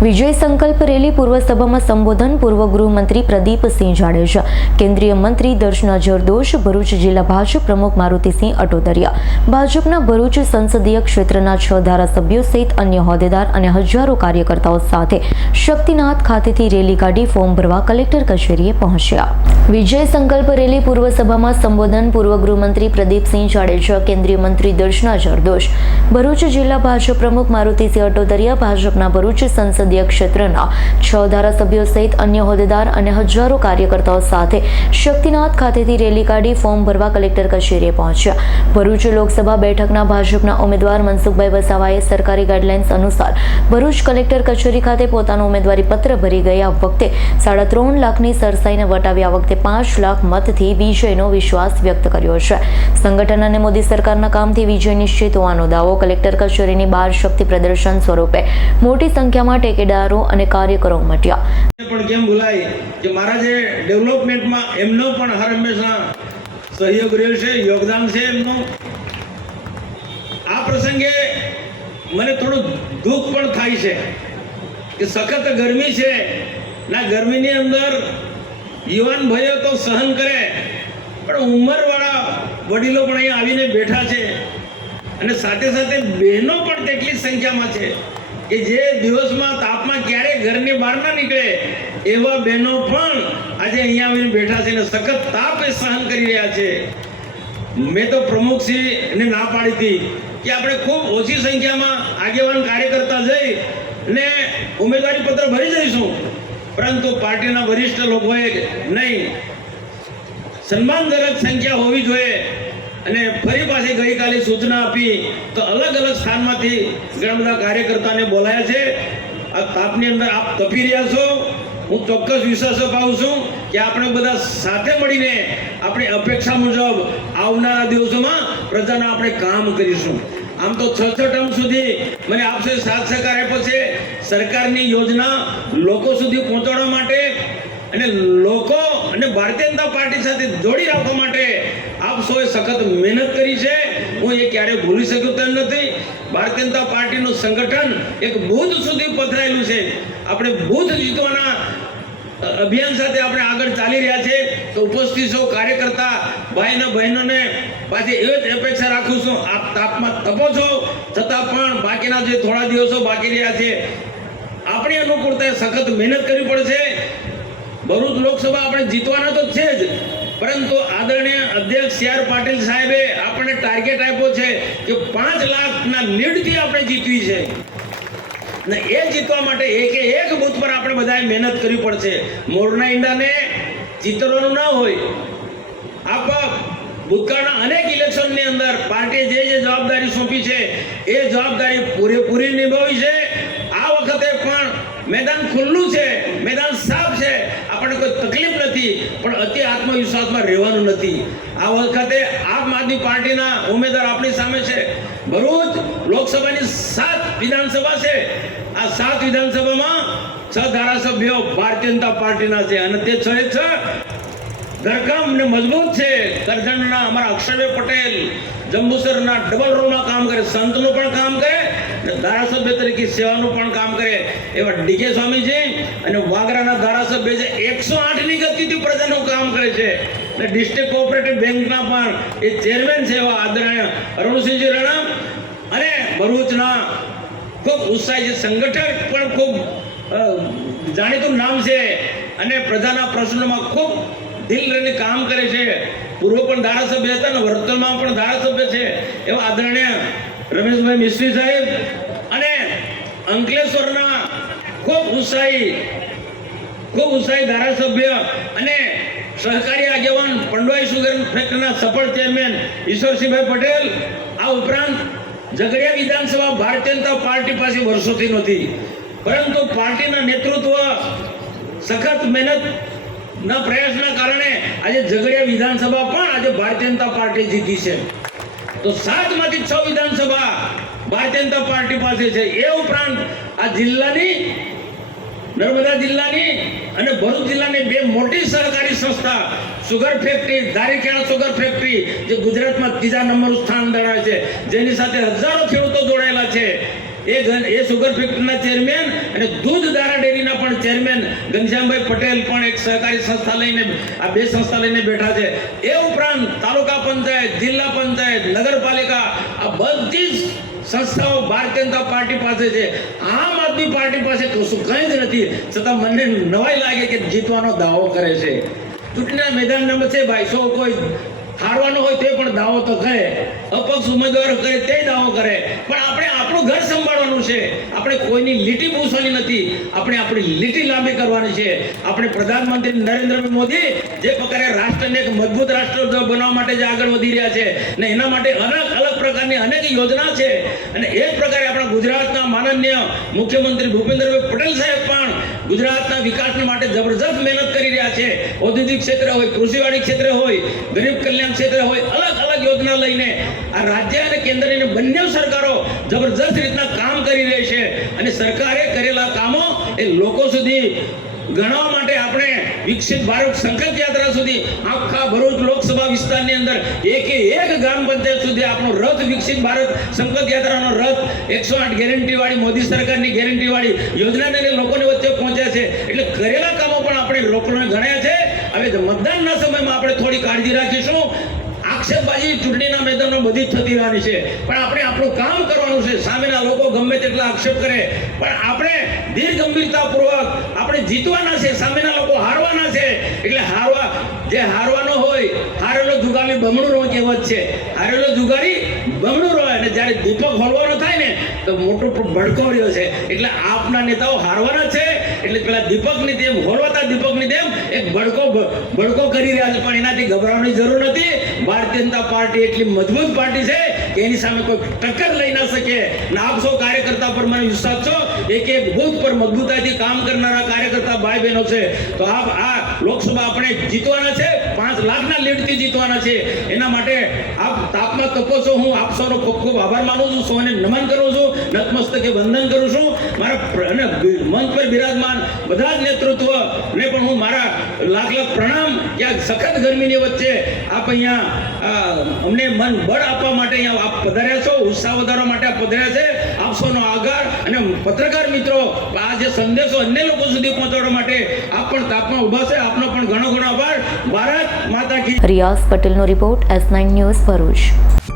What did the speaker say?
વિજય સંકલ્પ રેલી પૂર્વ સભામાં સંબોધન પૂર્વ ગૃહમંત્રી પ્રદીપસિંહ જાડેજા, કેન્દ્રીય મંત્રી દર્શના જરદોશ, ભરૂચ જિલ્લા ભાજપ પ્રમુખ મારુતિસિંહ અટોદરિયા, ભાજપના ભરૂચ સંસદીય ક્ષેત્રના છ ધારાસભ્યો સહિત અન્ય હોદ્દેદાર અને હજારો કાર્યકર્તાઓ સાથે શક્તિનાથ ખાતેથી રેલી કાઢી ફોર્મ ભરવા કલેક્ટર કચેરીએ પહોંચ્યા. વિજય સંકલ્પ રેલી પૂર્વ સભામાં સંબોધન પૂર્વ ગૃહમંત્રી પ્રદીપસિંહ જાડેજા, કેન્દ્રીય મંત્રી દર્શના જરદોશ, ભરૂચ જિલ્લા ભાજપ પ્રમુખ મારુતિસિંહ અટોદરિયા, ભાજપના ભરૂચ સંસદીય ક્ષેત્રના છ ધારાસભ્યો સહિત અન્ય હોદ્દેદાર અને હજારો કાર્યકર્તાઓ સાથે શક્તિનાથ ખાતેથી રેલી કાઢી ફોર્મ ભરવા કલેક્ટર કચેરીએ પહોંચ્યા. ભરૂચ લોકસભા બેઠકના ભાજપના ઉમેદવાર મનસુખભાઈ વસાવાએ સરકારી ગાઈડલાઇન્સ અનુસાર ભરૂચ કલેક્ટર કચેરી ખાતે પોતાનો ઉમેદવારી પત્ર ભરી ગયા વખતે સાડા ત્રણ લાખની સરસાઈને વટાવ્યા વખતે પાંચ લાખ મતથી વિજયનો વિશ્વાસ વ્યક્ત કર્યો છે. સંગઠન અને મોદી સરકારના કામથી વિજય નિશ્ચિત હોવાનો દાવો કલેક્ટર કચેરીની બહાર શક્તિ પ્રદર્શન સ્વરૂપે મોટી સંખ્યામાં ટેકેદારો અને કાર્યકરો ઉમટ્યા પણ કેમ ભૂલાય કે મારા જે ડેવલપમેન્ટમાં એમનો પણ હર હંમેશા સહયોગ રહ્યો છે, યોગદાન છે એમનું. આ પ્રસંગે મને થોડું દુઃખ પણ થાય છે કે સખત ગરમી છે ના ગરમીની અંદર યુવાન ભાઈઓ તો સહન કરે, પણ ઉંમરવાળા વડીલો પણ અહીંયા આવીને બેઠા છે. અને સાથે સાથે બહેનો પણ તેટલી સંખ્યામાં છે. કે જે દિવસમાં તાપમાં ક્યારે ઘરની બહાર ના નીકળે, એવા બહેનો પણ આજે અહીંયા આવીને બેઠા છે અને સખત તાપ એ સહન કરી રહ્યા છે. મેં તો પ્રમુખશ્રીને ના પાડી હતી કે આપણે ખૂબ ઓછી સંખ્યામાં આગેવાન કાર્યકર્તા જઈ ને ઉમેદવારી પત્ર ભરી જઈશું. પરંતુ પાર્ટીના વરિષ્ઠ લોકોએ નહીં. સન્માનજનક સંખ્યા હોવી જોઈએ. અને ફરી પાછી ગઈકાલે સૂચના આપી તો અલગ અલગ સ્થાનમાંથી ઘણા બધા કાર્યકર્તાને બોલાયા છે. આ તાપની અંદર આપ તપી રહ્યા છો. હું ચોક્કસ વિશ્વાસ અપાવું છું કે આપણે બધા સાથે મળીને આપણી અપેક્ષા મુજબ આવનારા દિવસોમાં પ્રજાના આપણે કામ કરીશું. આમ તો છ છ ટર્મ સુધી મને આપશે સાથ સહકાર આપ્યો છે. સરકારની યોજના લોકો સુધી પહોંચાડવા માટે અને લોકો અને ભારતીય જનતા પાર્ટી સાથે જોડી રાખવા માટે આપ સૌએ સખત મહેનત કરી છે. હું એ ક્યારેય ભૂલી શક્યો તેમ નથી. ભારતીય જનતા પાર્ટીનું સંગઠન એક બુધ સુધી પથરાયેલું છે. આપણે બુથ જીતવાના અભિયાન સાથે આપણે આગળ ચાલી રહ્યા છે. તો ઉપસ્થિત સૌ કાર્યકર્તા ભાઈના બહેનોને. પાછી એ જ અપેક્ષા રાખું છું, આપ તાપમાં તપો છો. છતાં પણ બાકીના જે થોડા દિવસો બાકી રહ્યા છે, આપણી અનુકૂળતાએ સખત મહેનત કરવી પડશે. ભરૂચ લોકસભા આપણે જીતવાના તો છે જ. પરંતુ આદરણીય અધ્યક્ષ સી આર પાટીલ સાહેબે આપણને ટાર્ગેટ આપ્યો છે કે પાંચ લાખના લીડથી આપણે જીતવી છે. ને એ જીતવા માટે એકે એક બૂથ પર આપણે બધાએ મહેનત કરવી પડશે. મોરના ઈંડાને ચિતરવાનું ના હોય. આપ ભૂતકાળના અનેક ઇલેક્શનની અંદર પાર્ટીએ જે જે જવાબદારી સોંપી છે, એ જવાબદારી પૂરેપૂરી નિભાવી છે. આ વખતે પણ મેદાન ખુલ્લું છે, મેદાન સાફ છે. આપણને કોઈ તકલીફ નથી, પણ અતિ આત્મવિશ્વાસમાં રહેવાનું નથી. આ વખતે આમ આદમી પાર્ટીના ઉમેદવાર આપણી સામે છે. ભરૂચ લોકસભાની સાત વિધાનસભા છે. આ સાત વિધાનસભામાં છ ધારાસભ્યો ભારતીય જનતા પાર્ટીના છે. અને તે છ છ ધરકામ ને મજબૂત છે. કરજણના અમારા અક્ષરભાઈ પટેલ જંબુસરના ડબલ રોલમાં કામ કરે, સંતનું પણ કામ કરે અને ધારાસભ્ય તરીકે સેવાનું પણ કામ કરે. એવા ડીકે સ્વામીજી અને વાગરાના ધારાસભ્ય છે એકસો આઠની ગતિથી પ્રજાનું કામ કરે છે. અને ડિસ્ટ્રિક્ટ કોઓપરેટિવ બેંકના પણ એ ચેરમેન છે એવા આદરણીય અરુણસિંહજી રાણા. અને ભરૂચના ખૂબ ઉત્સાહી છે સંગઠન પણ ખૂબ જાણીતું નામ છે. અને પ્રજાના પ્રશ્નોમાં ખૂબ દિલ લઈને કામ કરે છે. પૂર્વ પણ ધારાસભ્ય હતા ને વર્તમાનમાં પણ ધારાસભ્ય છે. એવા આદરણીય રમેશભાઈ મિસ્ત્રી સાહેબ અને અંકલેશ્વરના ખૂબ ઉત્સાહી ખૂબ ઉત્સાહી ધારાસભ્ય અને સહકારી આગેવાન પંડવાઈ સુગર ફેક્ટરીના સફળ ચેરમેન ઈશ્વરસિંહભાઈ પટેલ આ ઉપરાંત ઝઘડિયા વિધાનસભા ભારતીય જનતા પાર્ટી પાસે વર્ષોથી નથી પરંતુ પાર્ટીના નેતૃત્વ સખત મહેનત ના પ્રયાસના કારણે આજે ઝઘડિયા વિધાનસભા પણ આજે ભારતીય જનતા પાર્ટી જીતી છે. તો સાતમાંથી છ વિધાનસભા ભારતીય જનતા પાર્ટી પાસે છે. એ ઉપરાંત આ જિલ્લાની, નર્મદા જિલ્લાની અને ભરૂચ જિલ્લાની બે મોટી સહકારી સંસ્થા, sugar factory Dharikheda sugar factory, જે ગુજરાતમાં ત્રીજા નંબરનું સ્થાન ધરાવે છે. જેની સાથે હજારો ખેડૂતો જોડાયેલા છે. એ એ સુગર ફેક્ટરીના ચેરમેન અને દૂધ દારા ડેરીના પણ ચેરમેન ઘનશ્યામભાઈ પટેલ પણ એક સહકારી સંસ્થા લઈને આ બે સંસ્થા લઈને બેઠા છે. એ ઉપરાંત તાલુકા પંચાયત, જિલ્લા પંચાયત, નગરપાલિકા, આ બધી જ સંસ્થાઓ ભારતીય જનતા પાર્ટી પાસે છે. આમ આદમી પાર્ટી પાસે કશું કંઈ જ નથી. છતાં મને નવાઈ લાગે કે જીતવાનો દાવો કરે છે. ચૂંટણીના મેદાનમાં છે, ભાઈ, સૌ કોઈ હારવાનો હોય તે પણ દાવો તો કરે. અપક્ષ ઉમેદવારો કરે તે દાવો કરે. પણ આપણે આપણું ઘર સંભાળવાનું છે. આપણે કોઈની લીટી પૂછવાની નથી. આપણે આપણી લીટી લાંબી કરવાની છે. આપણે પ્રધાનમંત્રી નરેન્દ્ર મોદી જે પ્રકારે રાષ્ટ્રને એક મજબૂત રાષ્ટ્ર બનાવવા માટે જે આગળ વધી રહ્યા છે ને એના માટે અલગ અલગ પ્રકારની અનેક યોજના છે. અને એ પ્રકારે આપણા ગુજરાતના માનનીય મુખ્યમંત્રી ભૂપેન્દ્રભાઈ પટેલ સાહેબ પણ ગુજરાતના વિકાસ માટે જબરજસ્ત મહેનત કરી રહ્યા છે. ઔદ્યોગિક ક્ષેત્ર હોય, કૃષિવાડી ક્ષેત્ર હોય, ગરીબ કલ્યાણ ક્ષેત્ર હોય, અલગ અલગ યોજના લઈને આ રાજ્ય અને કેન્દ્રની બંને સરકારો જબરજસ્ત રીતના કામ કરી રહી છે. અને સરકારે કરેલા કામો એ લોકો સુધી ગણવા માટે આપણે વિકસિત ભારત સંકલ્પ યાત્રા સુધી આખા ભરૂચ લોકસભા વિસ્તારની અંદર એકે એક ગ્રામ પંચાયત સુધી આપણો રથ વિકસિત ભારત સંકલ્પ યાત્રાનો રથ એકસો આઠ ગેરંટીવાળી મોદી સરકારની ગેરંટી વાળી યોજનાને લોકોની વચ્ચે પહોંચ્યા છે. એટલે કરેલા કામો પણ આપણે લોકોને ગણ્યા છે. હવે મતદાનના સમયમાં આપણે થોડી કાળજી રાખીશું. આક્ષેપબાજી ચૂંટણીના મેદાનમાં બધી જ થતી રહેવાની છે. પણ આપણે આપણું કામ કરવાનું છે. સામેના લોકો ગમે તેટલા આક્ષેપ કરે. પણ આપણે ધીર ગંભીરતાપૂર્વક આપણે જીતવાના છે. સામેના લોકો હારવાના છે. એટલે હારવા, જે હારવાનો હોય, હારેલો જુગારી બમણું રો કહેવત છે. હારેલો જુગારી બમણું રહે અને જ્યારે દીપક હોલવાનો થાય ને, તો મોટો ભડકો રહ્યો છે. એટલે આપના નેતાઓ હારવાના છે. એટલે પેલા દીપકની તેમ હોલવાતા દીપકની તેમ એક ભડકો ભડકો કરી રહ્યા છે. પણ એનાથી ગભરાવાની જરૂર નથી. ભારતીય જનતા પાર્ટી એટલી મજબૂત પાર્ટી છે કે એની સામે કોઈ ટક્કર લઈ ના શકે. ને આપ સૌ કાર્યકર્તા પર મને વિશ્વાસ છો? એક એક બૂથ પર મજબૂતાઈથી કામ કરનારા કાર્યકર્તા ભાઈ બહેનો છે. તો આપ આ લોકસભા આપણે જીતવાના છે? પાંચ લાખના લીડથી જીતવાના છે. એના માટે આપ તાપમાં તપો છો. હું આપ સૌનો ખૂબ ખૂબ આભાર માનું છું. સૌને નમન કરું છું. નતમસ્તકે વંદન કરું છું. મારા અને મંચ પર બિરાજમાન બધા જ નેતૃત્વ ને પણ હું મારા લાખ લાખ પ્રણામ કે આ સખત ગરમીની વચ્ચે આપ અહીંયા અમને મન બળ આપવા માટે અહીંયા આપ પધાર્યા છો, ઉત્સાહ વધારવા માટે આપ પધાર્યા છે. આપ સૌનો અને પત્રકાર મિત્રો, આ જે સંદેશો અન્ય લોકો સુધી પહોંચાડવા માટે આપ પણ તાપમાં ઊભા છે. આપનો પણ ઘણો ઘણો આભાર. ભારત માતા કી રિયાઝ પટેલનો report S nine news Bharuch.